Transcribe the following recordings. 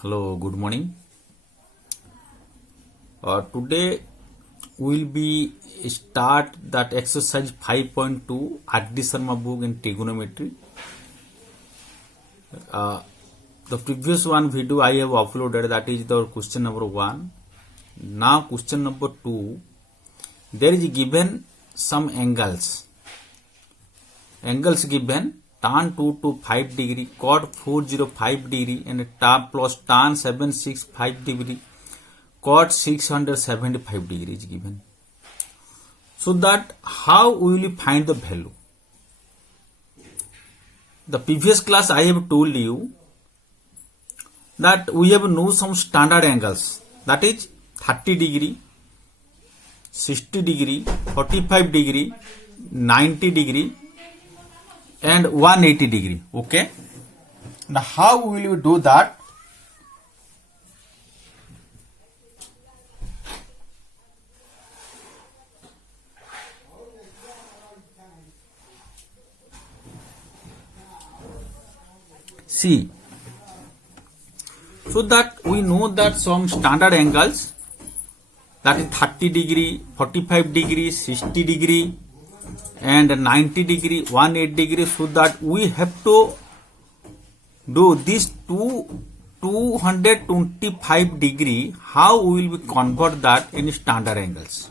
Hello, good morning. Today we'll be start that exercise 5.2 R.D. Sharma book in trigonometry. The previous one video I have uploaded, that is the question number 1. Now question number 2. There is given some angles. Angles given tan 225 degree, cot 405 degree, and tan plus tan 765 degree, cot 675 degree is given. So that how will you find the value? The previous class I have told you that we have know some standard angles, that is 30 degree, 60 degree, 45 degree, 90 degree and 180 degree. Okay. Now how will you do that? See, so that we know that some standard angles, that is 30 degree, 45 degree, 60 degree and 90 degree, 180 degree, so that we have to do this 225 degree. How we will convert that in standard angles?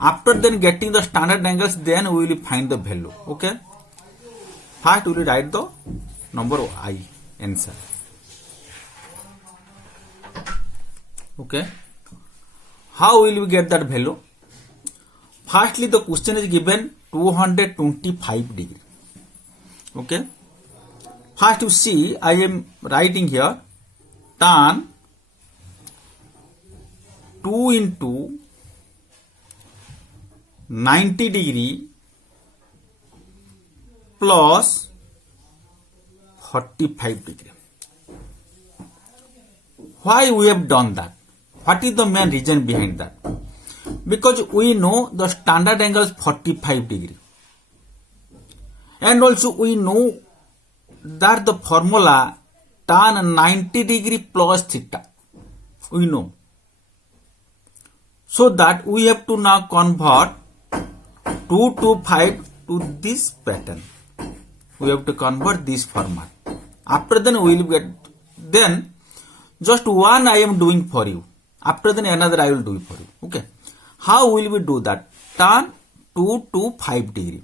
After then getting the standard angles, then we will find the value. Okay. First we will write the number I answer. Okay. How will we get that value? Firstly, the question is given 225 degree. Okay. First you see, I am writing here tan 2 into 90 degree plus 45 degree. Why we have done that? What is the main reason behind that? Because we know the standard angle is 45 degree. And also we know that the formula tan 90 degree plus theta. We know. So that we have to now convert 225 to this pattern. We have to convert this format. After then we will get, then just one I am doing for you. After then another I will do it for you. Okay. How will we do that? Tan 225 degree.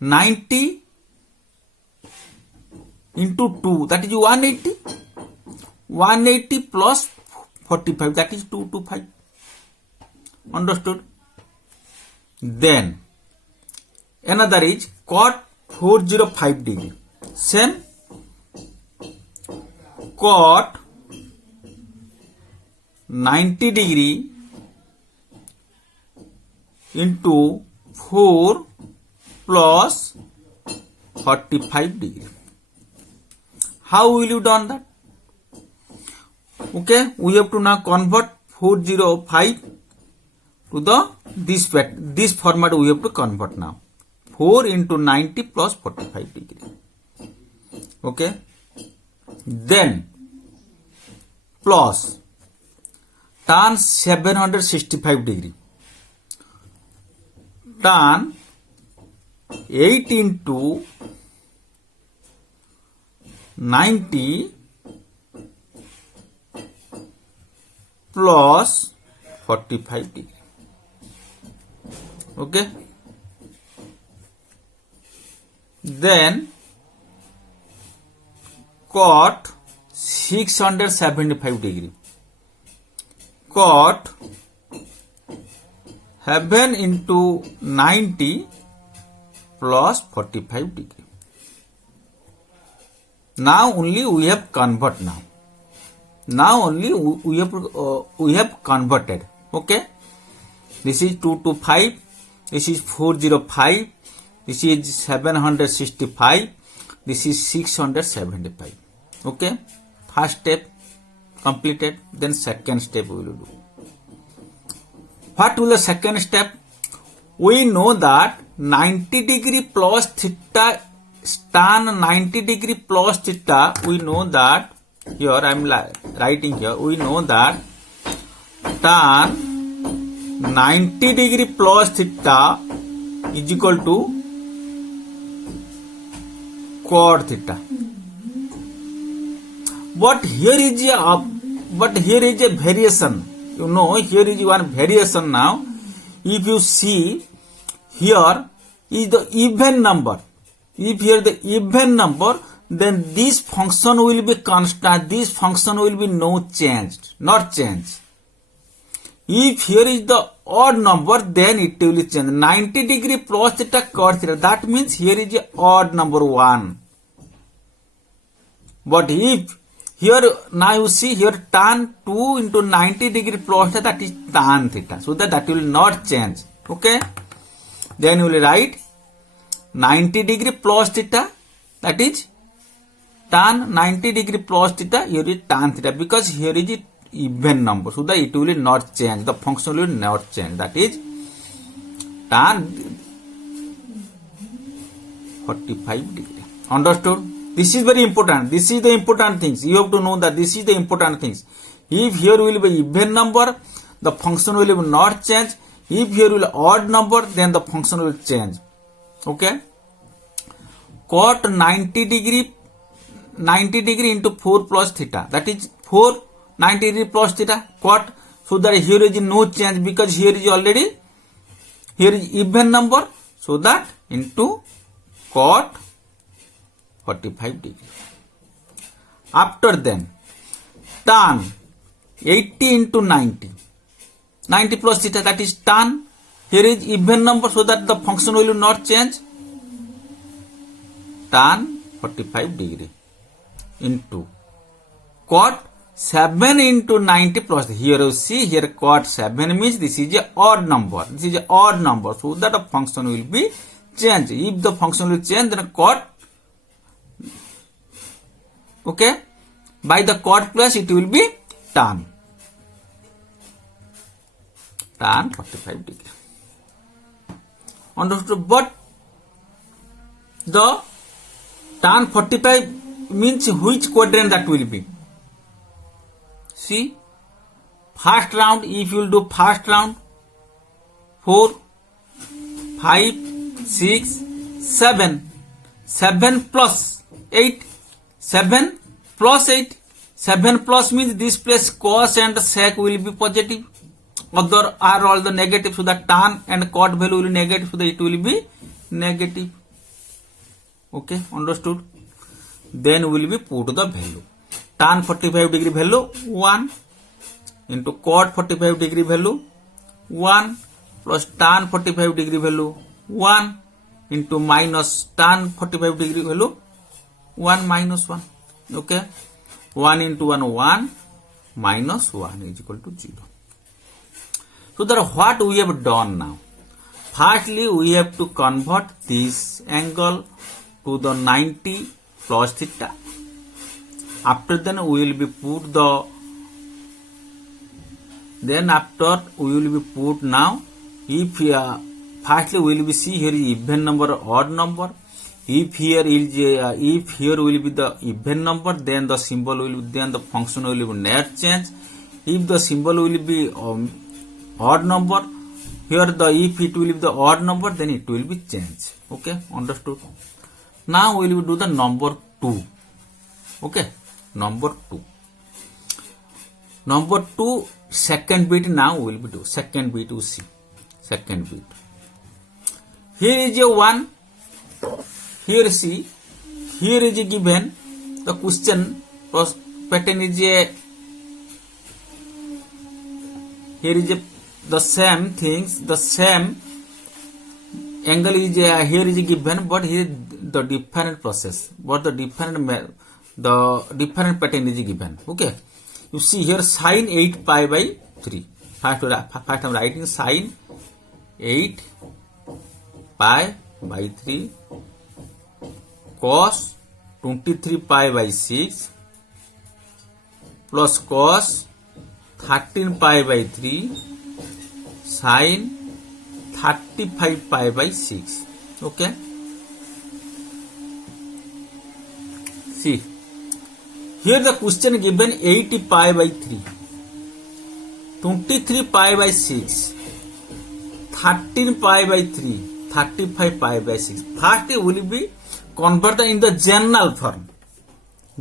90 into 2, that is 180. 180 plus 45, that is 225. Understood? Then another is cot 405 degree. Same. Cot 90 degree into 4 plus 45 degree. How will you done that? Okay, we have to now convert 405 to the this format. We have to convert now. 4 into 90 plus 45 degree. Okay. Then plus tan 765 degree. Tan 8 into 90 plus 45 degree. Okay. Then cot 675 degree. Cot 7 into 90 plus 45 degree. Now only we have convert now. Now only we have converted. Okay. This is 225. This is 405. This is 765. This is 675. Okay. First step completed. Then second step we will do. What will the second step? We know that 90 degree plus theta tan 90 degree plus theta, we know that here I am writing here, we know that tan 90 degree plus theta is equal to cot theta. But here is a variation. You know, here is one variation now. If you see, here is the even number. If here the even number, then this function will be constant. This function will be not changed. If here is the odd number, then it will change. 90 degree plus theta cot theta. That means here is a odd number 1. But if here, now you see here tan 2 into 90 degree plus theta, that is tan theta. So that will not change. Okay. Then you will write 90 degree plus theta, that is tan 90 degree plus theta, here is tan theta, because here is even number. So that it will not change. The function will not change. That is tan 45 degree. Understood? This is very important. This is the important things. You have to know that this is the important things. If here will be even number, the function will not change. If here will be odd number, then the function will change. Okay. Cot 90 degree into 4 plus theta. That is 4 90 degree plus theta cot. So that here is no change, because here is already, here is even number. So that into cot 45 degree. After then, tan 80 into 90 plus theta, that is tan. Here is even number, so that the function will not change. Tan 45 degree into cot 7 into 90 plus. Here you see, here cot 7 means this is a odd number. This is a odd number, so that the function will be changed. If the function will change, then cot, okay, by the cot plus it will be tan 45 degree. Understood? But the tan 45 means which quadrant that will be? See, first round, if you will do first round, 4, 5, 6, 7, 7 plus 8, 7 plus 8, 7 plus means this place cos and sec will be positive. Other are all the negative, so that tan and cot value will be negative, so that it will be negative. Okay, understood? Then we will be put the value. Tan 45 degree value 1 into cot 45 degree value 1 plus tan 45 degree value 1 into minus tan 45 degree value 1 minus 1. Okay, 1 into 1 1 minus 1 is equal to 0. So that what we have done now? Firstly, we have to convert this angle to the 90 plus theta. After then we will be put the, then after we will be put now, if firstly we will be see here is even number or odd number. If here will be the even number, then the symbol will, then the function will be not change. If the symbol will be odd number, here the, if it will be the odd number, then it will be changed. Okay, understood? Now we will do the number 2. Okay, number 2. Number 2, second bit. Now we will be do second bit. You see, second bit. Here is a 1. Here see, here is a given. The question pattern is a, here is a, the same things, the same angle is a, here is a given, but here the different process, but the different pattern is given. Okay, you see here sin 8 pi by 3. First I am writing sin 8 pi by 3 cos 23 pi by 6 plus cos 13 pi by 3 sin 35 pi by 6. Okay, see Here the question given 80 pi by 3, 23 pi by 6, 13 pi by 3, 35 pi by 6. First will be converted in the general form.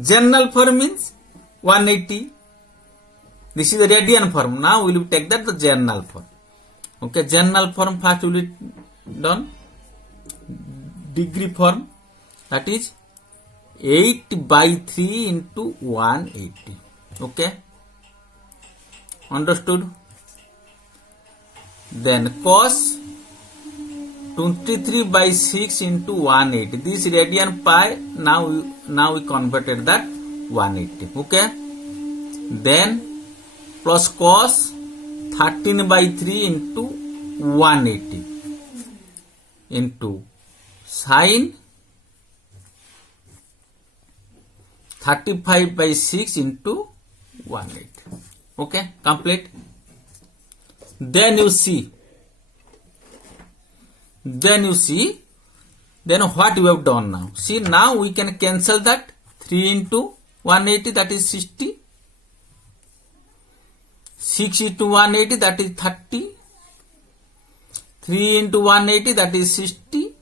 General form means 180. This is the radian form. Now we will take that the general form. Okay, general form first will be done. Degree form, that is 8 by 3 into 180. Okay, understood? Then cos 23 by 6 into 180. This radian pi, now we converted that 180. Okay, then plus cos 13 by 3 into 180 into sin 35 by 6 into 180. Okay, complete. Then you see, then what you have done now. See, now we can cancel that 3 into 180, that is 60. 6 into 180, that is 30. 3 into 180, that is 60.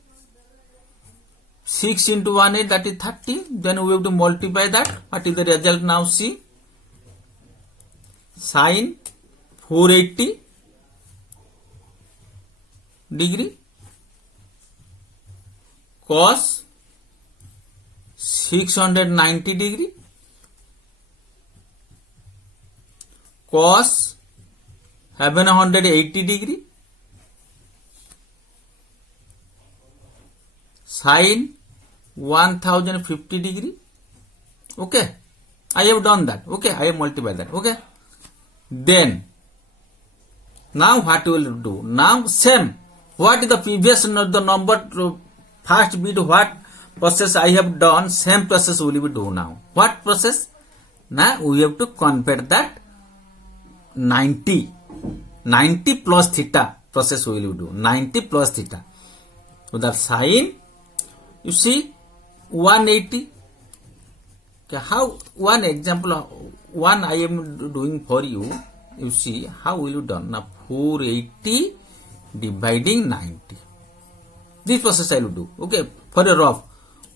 6 into 180, that is 30. Then we have to multiply that. What is the result now? See, sin 480 degree, cos 690 degree, cos 780 degree, sin 1050 degree. Okay, I have done that. Okay, I have multiplied that. Okay, then now what we will do? Now same. What is the previous the number first bit? What process I have done? Same process will we do now. What process? Now we have to convert that 90 plus theta process we will do. 90 plus theta. So that sin, you see, 180. Okay, how one example, one I am doing for you. You see how will you done now? 480 dividing 90. This process I will do. Okay, for a rough.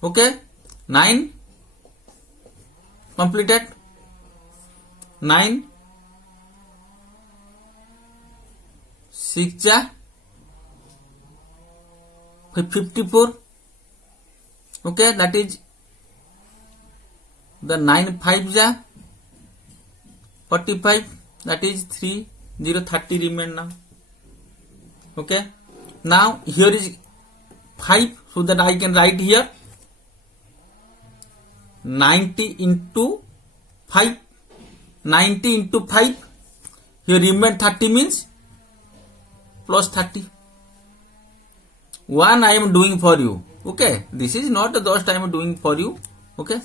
Okay, 9 completed. 9 6 ja 54. Okay, that is the 9 5 ja 45. That is 3 0 30 remain now. Okay, now here is 5, so that I can write here 90 into 5. 90 into 5. Here remain 30 means plus 30. One I am doing for you. Okay, this is not just I am doing for you. Okay,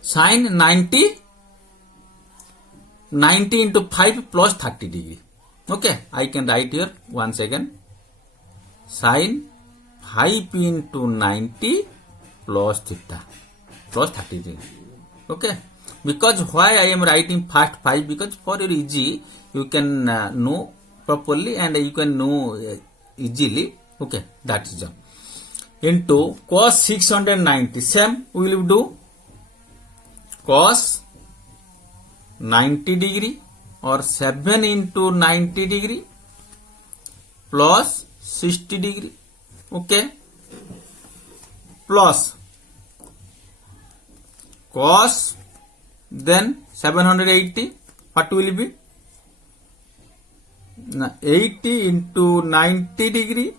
sin 90 into 5 plus 30 degree. Okay, I can write here once again. Sin 5 into 90 plus theta plus 30 degree. Okay, because why I am writing first 5? Because for your easy you can know properly and you can know easily. Okay, that is all. Into cos 690. Same we will do. Cos 90 degree or 7 into 90 degree plus 60 degree. Okay, plus cos then 780. What will be? 80 into 90 degree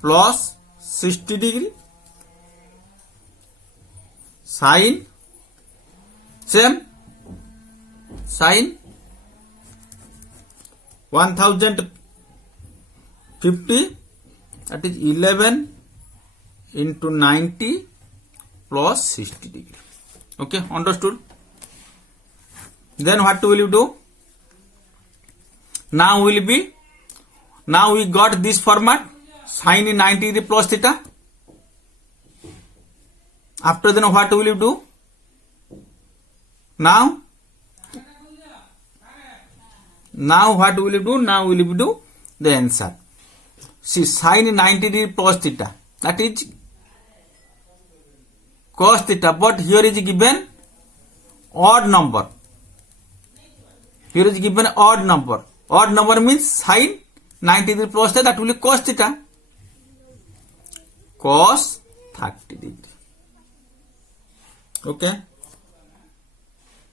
plus 60 degree sin same sin 1050, that is 11 into 90 plus 60 degree. Okay, understood? Then what will you do? Now we got this format, sin 90 degree plus theta. After then what will you do? Now what will you do? Now will you do the answer. See, sin 90 degree plus theta, that is cos theta, but here is given odd number. Here is given odd number. Odd number means sin 90 degree plus theta, that will be cos theta. Cos 30 degree. Okay.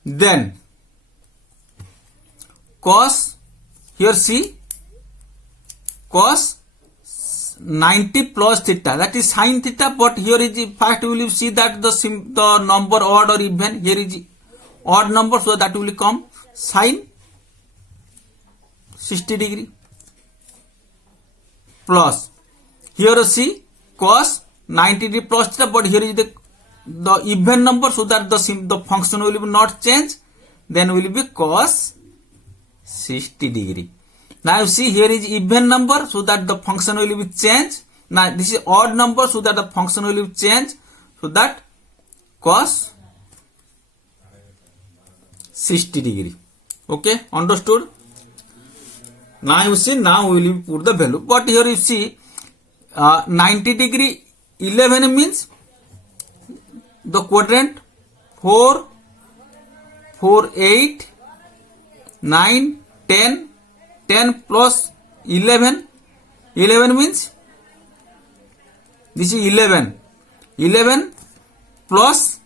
Then cos, here see, cos 90 plus theta, that is sin theta, but here is first we will see that the number odd or even. Here is odd number, so that will come sin 60 degree plus, here see cos 90 degree plus theta, but here is the even number, so that the function will be not change, then will be cos 60 degree. Now you see, here is even number, so that the function will be changed. Now this is odd number, so that the function will be changed, so that cos 60 degree. Okay, understood? Now you see, now we will put the value, but here you see 90 degree 11 means the quadrant 4, 4, 8, 9, 10, 10 plus 11, 11 means this is 11, 11 plus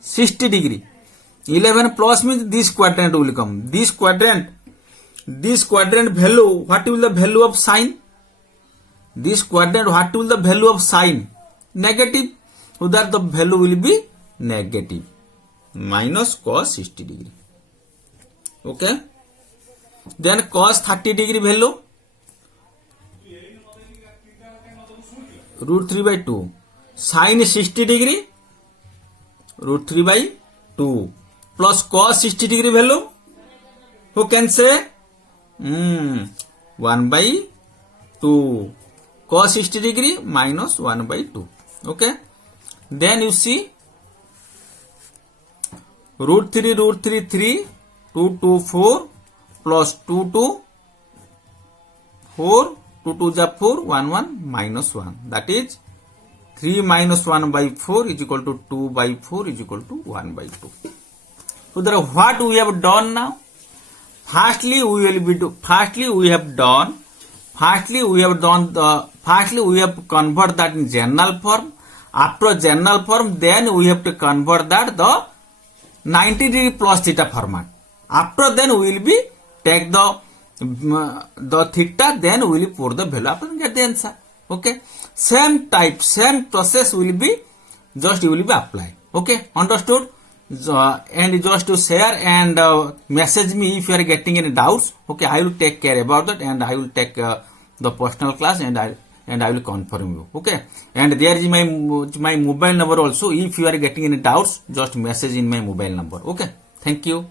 60 degree, 11 plus means this quadrant will come, this quadrant value, what will the value of sin? This quadrant, what will the value of sin? Negative, so that the value will be negative, minus cos 60 degree. Okay. Then cos 30 degree value, root 3 by 2. Sin 60 degree, root 3 by 2. Plus cos 60 degree value, who can say? 1 by 2. Cos 60 degree minus 1 by 2. Okay. Then you see root 3, 3, 2, 2, 4 plus 2, 2, 4, 2, 2 ja 4, 1, 1 minus 1. That is 3 minus 1 by 4 is equal to 2 by 4 is equal to 1 by 2. So there, what we have done now? Firstly we have convert that in general form. After general form, then we have to convert that the 90 degree plus theta format. After then we will be take the theta, then we will put the value. After get the answer. Okay. Same type, same process will be just you will be apply. Okay. Understood? And just to share and message me if you are getting any doubts. Okay. I will take care about that, and I will take the personal class, and I will confirm you. Okay. And there is my mobile number also. If you are getting any doubts, just message in my mobile number. Okay. Thank you.